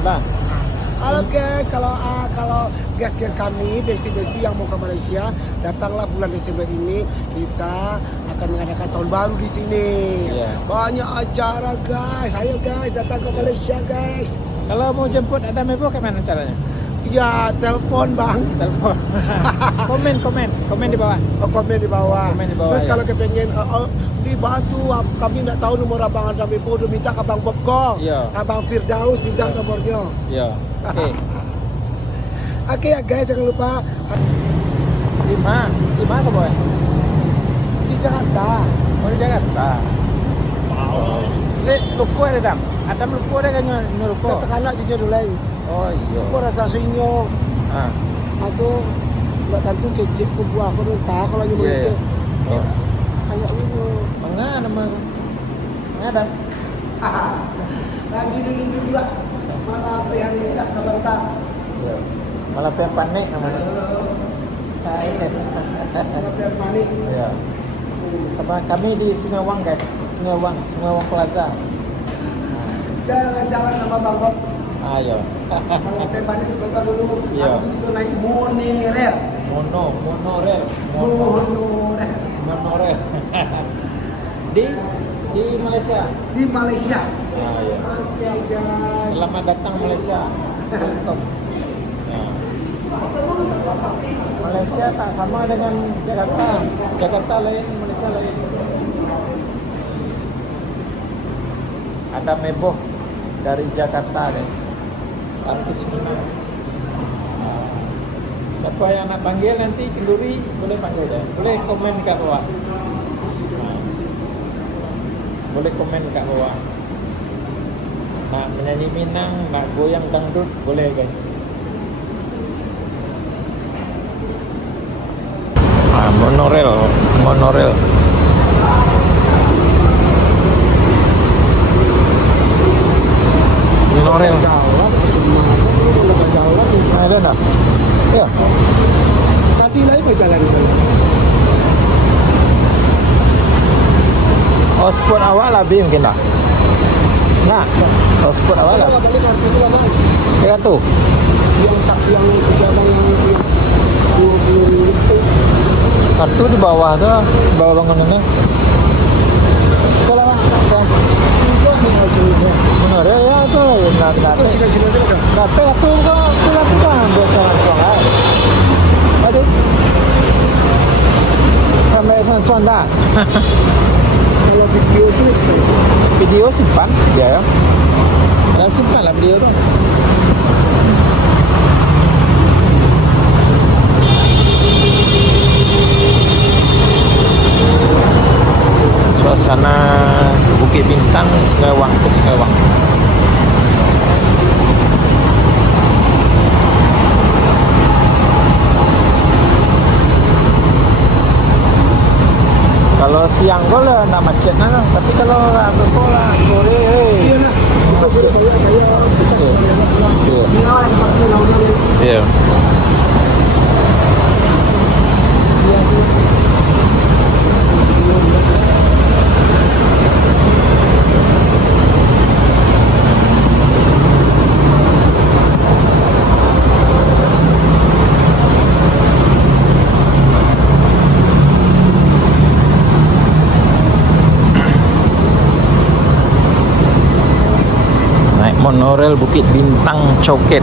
dah. Halo guys, kalau guys kami, besti-besti yang mau ke Malaysia, datanglah bulan Desember ini. Kita akan mengadakan tahun baru di sini. Yeah. Banyak acara guys. Ayo guys, datang ke Malaysia guys. Kalau mau jemput Adam Ebo, ke mana caranya? Ya, telepon bang. Telepon. komen di bawah. Oh, komen di bawah. Komen di bawah. Terus Ya. kalau kepengen dibantu, kami nggak tahu nomor abang Adam Ebo, udah minta ke Abang Bob Go. Iya. Abang Firdaus minta Iya. nomornya. Ya. Oke. Oke ya guys, jangan lupa Di mana boy? di Jakarta. Oh di Jakarta. Ini lupa ada Adam. Adam lupa ada kan lupa. Katakanlah jujur dulu. Oh iya. Aku rasa sinyo Ah. atau nggak tentu kecil ke buah aku entah kalau lagi Iya. kecil. Oh. Kayak ini. Mana nama? Ada. Lagi dulu lah. Malah yang minta sebentar. Iya. Malah pengen panik namanya. Malah biar manik. Iya. Sama kami di Sungai Wang guys. Sungai Wang Plaza. Jalan-jalan sama Bang Bob. Ayo. Malah biar manik sebentar dulu. Iya. Habis itu naik monorail. Monorail. Monorail. Di Malaysia. Di Malaysia. Ah, iya. Oke guys. Selamat datang Malaysia. Welcome. Ya. Malaysia tak sama dengan Jakarta. Jakarta lain, Malaysia lain. Ada Meboh dari Jakarta guys. Artis Minang. Siapa yang nak panggil nanti kenduri boleh panggil ya. Boleh komen kat bawah. Boleh komen kat bawah. Nak menyanyi Minang, nak goyang dangdut boleh guys. Monorail. Monorail. Jalan cuma saya jalan. Ada tak? Ya. Tadi lagi berjalan di sana. Oh, spot awal lebih mungkin tak? Nah, oh, spot awal lah. Kalau balik kartu itu lama. Ya tu. Yang pejabat yang 20 itu. Kartu di bawah tu, di bawah bangunannya. Kalau itu tinggal sini. Monorail ya tu. Nak. Sini saja. Kartu kan biasa langsung kan. Aduh. Sampai langsung dah. Kalau video sih bisa. Video simpan ya. Kalau simpan lah video tu. Suasana Bukit Bintang, Sungai Wang. Kalau siang boleh nak macet lah, tapi kalau sore, Iya nak. Itu sudah saya bisa pulang. Iya. Ini awal yang pakai lawan. Iya. Iya sih. Naik monorail Bukit Bintang Coket.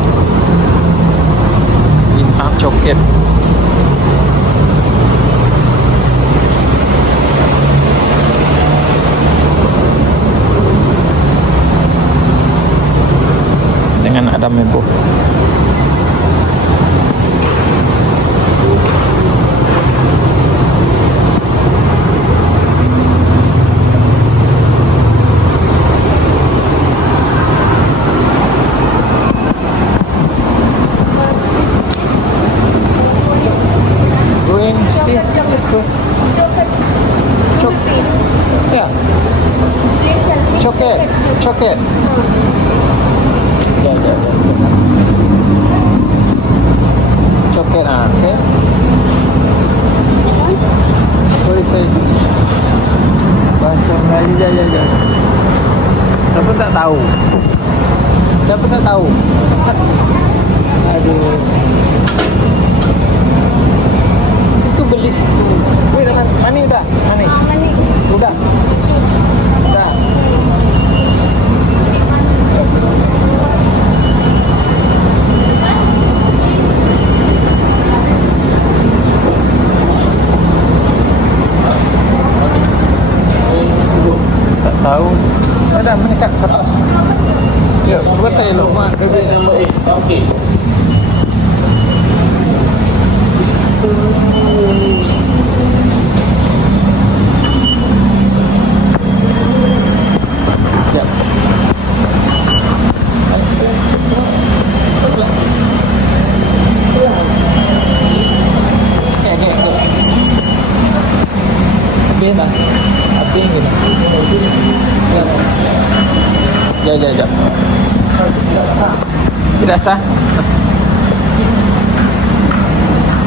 Dengan Adam Meboh. Let's go. Ya. Coket. Ya. Coket okay. Sorry. Bahasa Melayu ya. Siapa tak tahu? Aduh. Itu beli situ. Wih, mani udah, mani. Udah. Udah. Tak tahu. Ada mendekat ke atas. Yuk, coba tanya lo, mak. Okey. Sekejap. Habis dah. Habis ke dah? Sekejap. Tidak sah.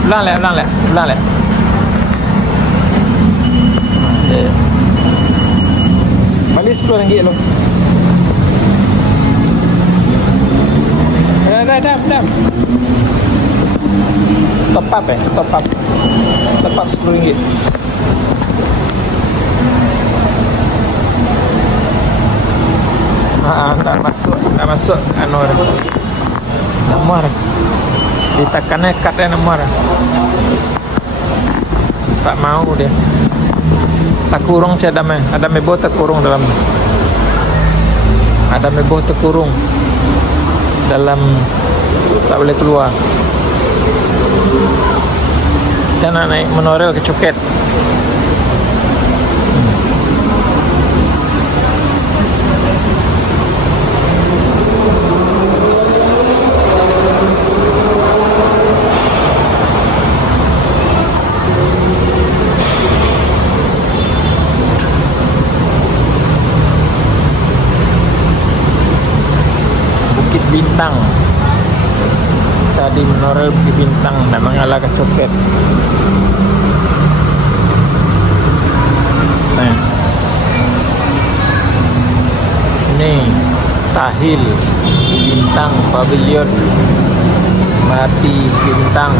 Ulang lek. Okay. Balik RM10 lo. Dah. Top up RM10. Tak masuk anu nomor. Ditekannya cut nomor. Tak mau dia. Tak kurung si ada mebo terkurung dalam. Ada mebo terkurung dalam, tak boleh keluar. Kita nak naik monorail ke Coket. Bintang. Tadi monorail Bukit Bintang nak mengalah ke Coket. Nah. Ini Tahil Bintang Pavilion Mati Bintang.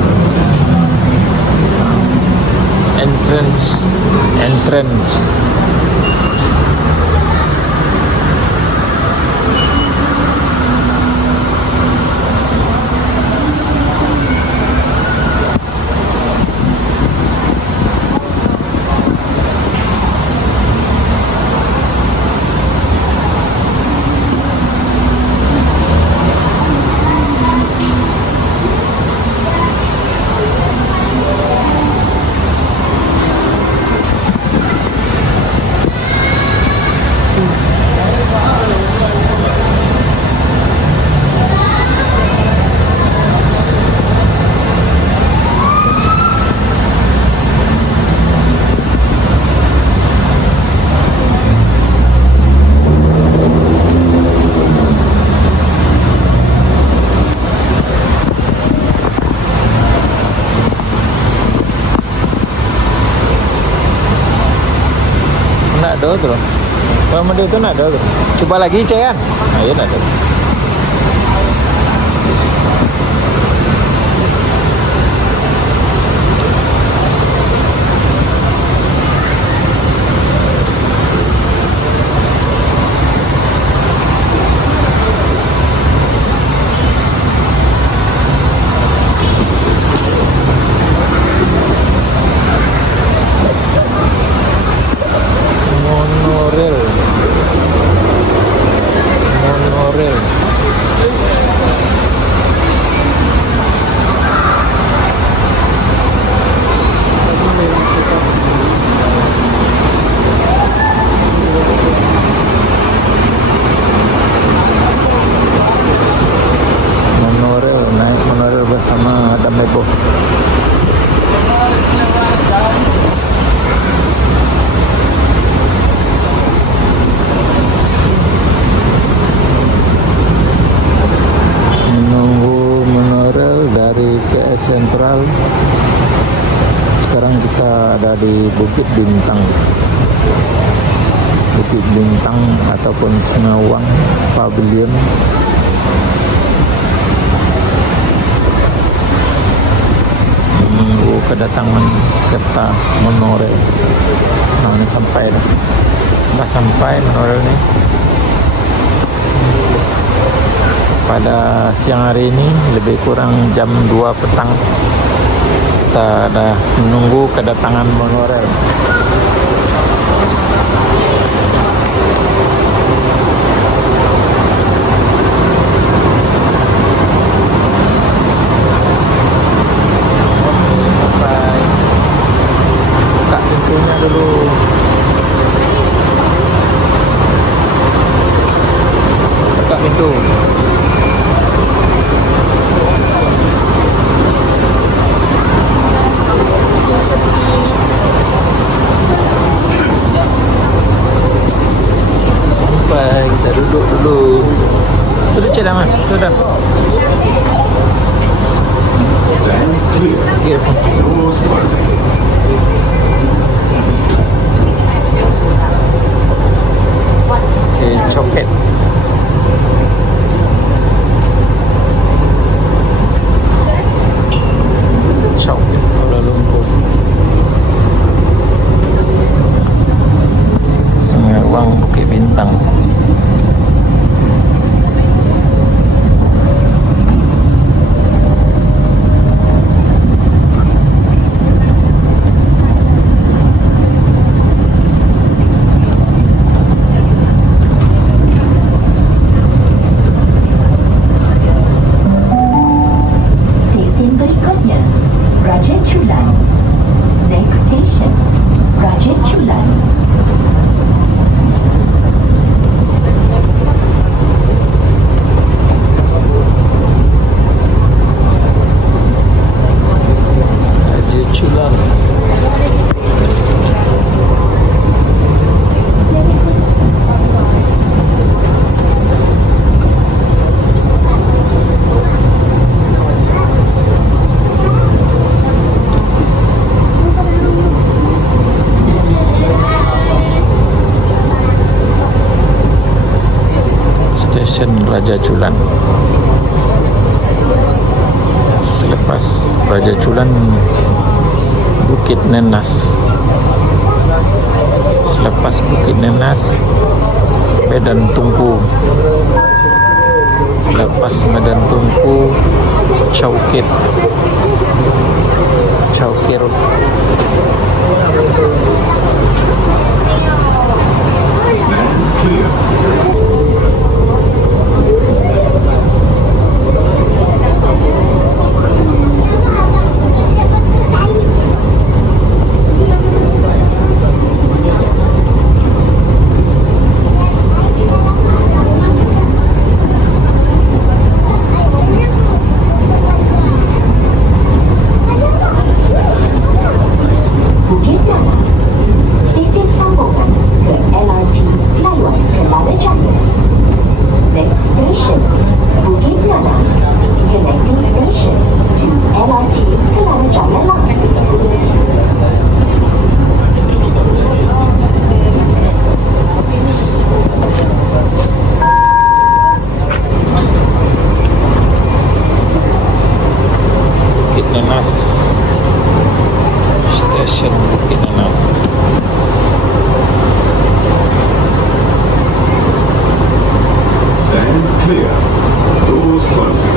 Entrance. Nak ada tu. Kalau benda tu nak ada tu. Cuba lagi cek kan. Ya nak ada. Sentral. Sekarang kita ada di Bukit Bintang ataupun Senawang Pavilion. kedatangan kereta monorail. Nah, ini sampai dah. Dah sampai monorail ni. Pada siang hari ini lebih kurang jam 2 petang kita dah menunggu kedatangan monorail. Sampai buka pintunya dulu. Buka pintu. Sampai kita duduk dulu. Sudah cek dah, Man? Sudah. Okay, okay, coket. Coket Kuala Lumpur. Sungai Wang, Bukit Bintang. Stesen berikutnya, Raja Chulan. Next station, Raja Chulan. Raja Chulan. Stesen Raja Chulan. Selepas Raja Chulan, Bukit Nenas. Selepas Bukit Nenas, Medan Tumpu. Selepas Medan Tumpu, Chowkit. Chowkir. Bukit Nanas. Stesen sambungan ke LRT Laluan Kelana Jaya. Next station, Bukit Nanas. Connecting station to LRT Kelana Jaya line. Bukit Nenas. Stesen Bukit Nenas. Stand clear. Doors closing.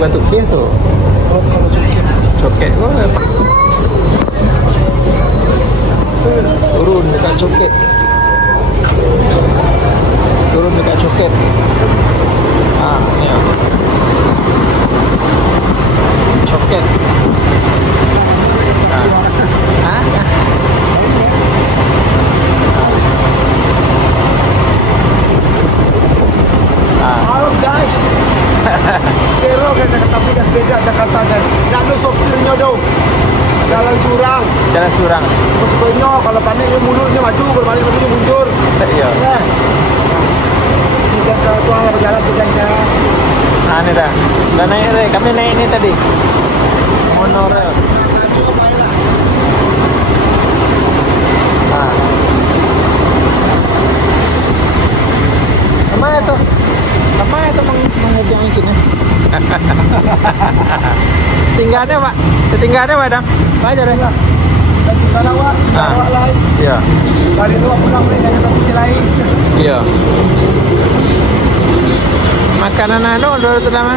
Batu Kih tuh. Oh, kalau cukup. Coket. Oh, turun dekat Coket. Turun dekat Coket. Ah, ni. Coket. Ah. Halo guys. Zero kan tapi gas beda Jakarta guys. Nak ada sopirnya dong. Jalan surang. Jalan Surang. Suka-sukanya kalau panik dia mulutnya maju, kalau panik mulutnya mundur. Iya. Nah. Ini guys satu hal berjalan tuh guys ya. Ah, ni dah. Dah naik ni. Kami naik ni tadi. Monorail. Ah. Lama itu. Lama itu mengerjakan kita. Tinggalnya Pak. Tinggalnya Pak Dam. Baca deh. Lagi kalau awak, Ah. awak lain. Iya. Balik tu aku nak beli dengan tempat kecil lain. Iya. Makanan anu dulu tu nama.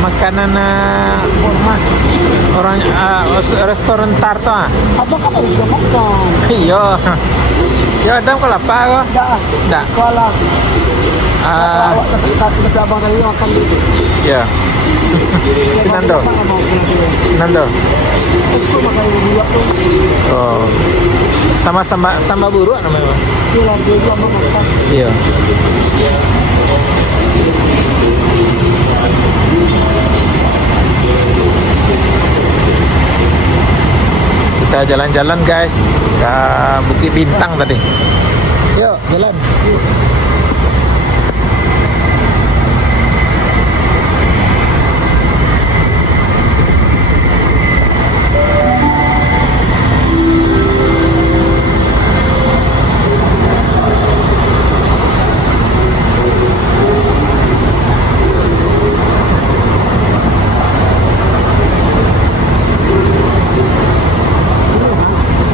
Makanan Ormas. orang restoran Tarto ah. Apa kamu sudah makan? Iya. Ya Dam kau lapar kau? Dah. Tak. Sekolah. Ah, Awak tapi abang tadi makan dulu. ya. Si Nando. Nando. Aku makan dulu tu. Oh. Sama buruk namanya. Pak? Dia dulu abang makan. Iya. Kita jalan-jalan guys ke Bukit Bintang tadi. Yuk, jalan. Yuk.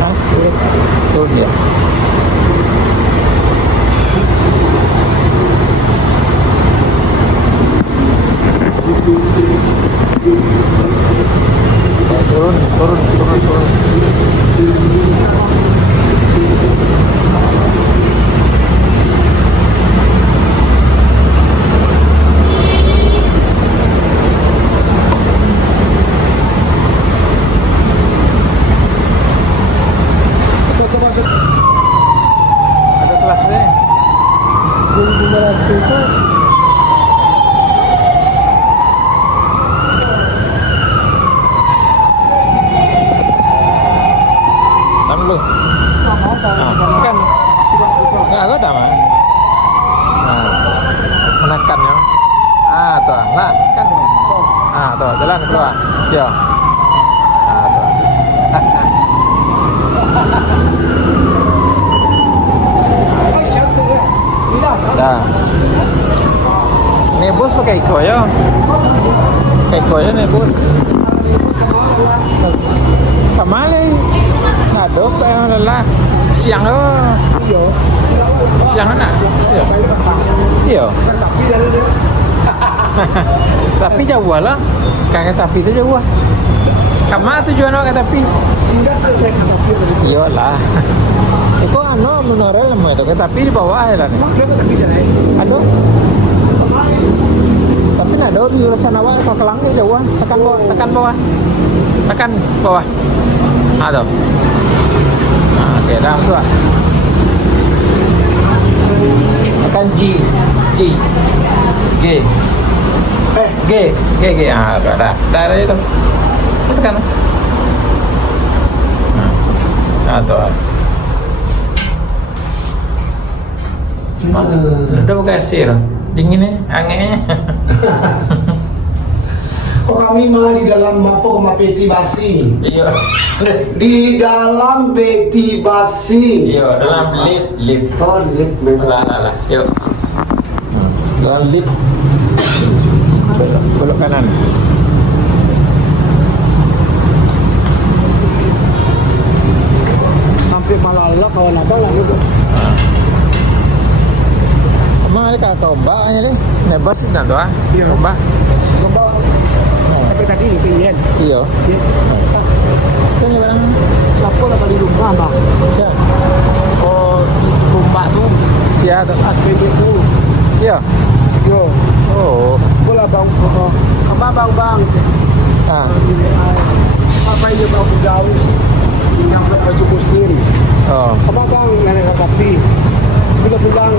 Hah? Turun ya. Turun. Masuk-masuk. Ada kelasnya. Waktu itu Tam dulu. Kan. Enggak ada mah. Nah, menekan ya. Ah, tuh. Lah, kan. Ah, tuh, jalan keluar. Ya. Ah, tuh. Dah. Ini bus pakai koyo. Pakai koyo nih bus. Kamali. Ngado kayak lelah. Siang oh. Siang nak. Iya. Iya. tapi dari dia Tapi jauh lah. Kakek tapi itu jauh. Kama tujuan awak tapi. enggak ada tapi tadi. Iyalah. Itu anu monorail namanya itu, tapi di bawah ya lah. Mak dia tapi jalan. Aduh. Tapi ada di urusan awak kau kelangnya jauh. Tekan bawah. Tekan bawah. Aduh. Nah, oke, dah masuk. Tekan G. G. Ah, dah. Dah itu. Tekan. Nah, tuh. Udah pakai air. Dinginnya, anginnya. Oh kami mah di dalam apa peti basi. Iya. Di dalam peti basi. Iya, dalam lift. Oh, lift memang. Lah. Yuk. Dalam lift. Belok kanan. Hampir malah kawan abang lah gitu. Emang ada kata ombak aja deh. Nebas itu doa. Iya. Ombak. Iya. Yes. Kan barang Siapa lah kali rumah bang? siap. Oh, rumah tuh Siap. SPB tuh. Iya. Yo, Oh. bola bang. Apa bang? Ah. Apa ini bang jauh? Yang pakai baju muslim. Oh. Apa bang nenek kapi? Bila pulang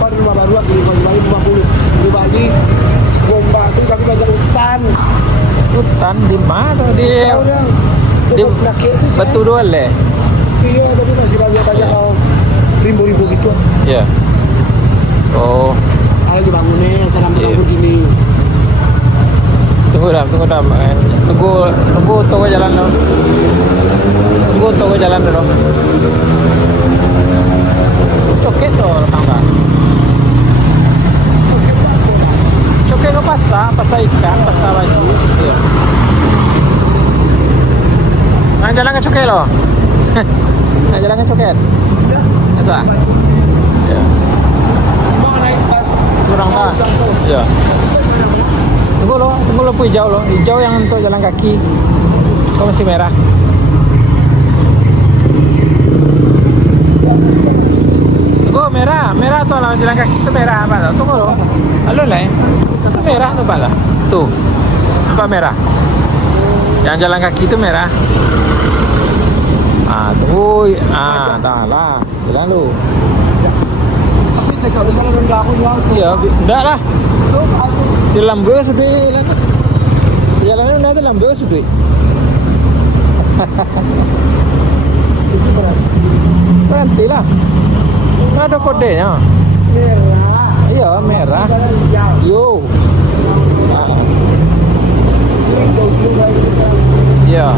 baru rumah baru aku di Bali 50 di Bali Gombak itu tapi banyak hutan. Hutan di mana dia? Tahu dah. Di Nakik itu Batu Dole. Iya, tapi masih banyak ribu-ribu gitu. Iya. Oh. Kalau dibangun nih, salam Iya. bangun gini. Tunggu dah. Tunggu jalan dulu. Tunggu jalan dulu. Coket tuh tangga. Coket ke pasar ikan, pasar baju. Iya. Nah, jalan ke coket loh. Nah, jalan ke coket. Masa? Iya. Mau naik pas Kurang pak. Iya. Tunggu lo hijau lo. Hijau yang untuk jalan kaki. Kok masih merah? Tunggu merah tuh lah jalan kaki itu merah apa tuh? Tunggu lo. Halo lah. Itu merah tuh pak lah. Tuh. Apa merah? Yang jalan kaki itu merah. Ah, tunggu. Ah, dah lah. Jalan lu. tapi cakap lu kalau rendah aku jual tuh. Iya, enggak lah. Tuh, aku Di lambe sudah jalan. Jalannya udah di lambe sudah. itu berarti Berhenti lah. Ada kodenya. merah. Iya, merah. Kalau hijau. Yo. Ah, Ini hijau juga. iya.